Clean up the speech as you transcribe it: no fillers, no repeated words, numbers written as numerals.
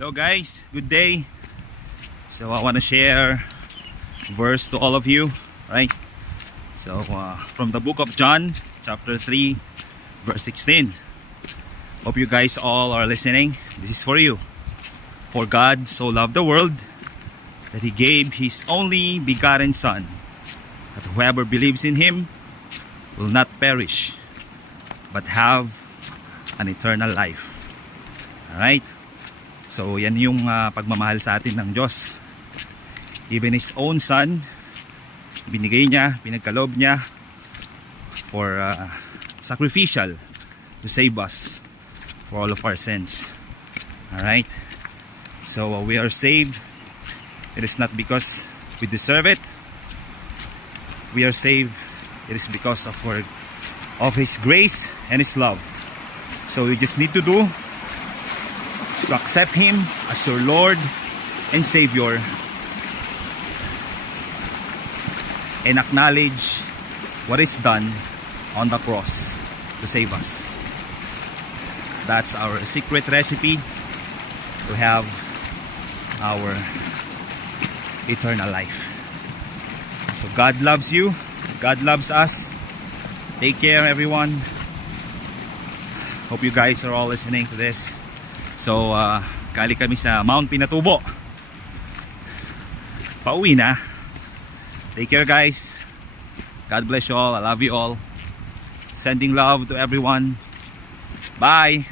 Hello guys, good day. So I want to share a verse to all of you, right? So from the book of John, chapter 3, verse 16. Hope you guys all are listening. This is for you. For God so loved the world that He gave His only begotten Son, that whoever believes in Him will not perish, but have an eternal life. Alright? So yan yung pagmamahal sa atin ng Diyos. Even His own Son, binigay niya, pinagkaloob niya for sacrificial to save us for all of our sins. Alright? So we are saved. It is not because we deserve it. We are saved. It is because of His grace and His love. So you just need to do is to accept Him as your Lord and Savior, and acknowledge what is done on the cross to save us. That's our secret recipe to have our eternal life. So God loves you. God loves us. Take care, everyone. Hope you guys are all listening to this. So kali kami sa Mount Pinatubo. Pauwi na. Take care guys. God bless you all. I love you all. Sending love to everyone. Bye.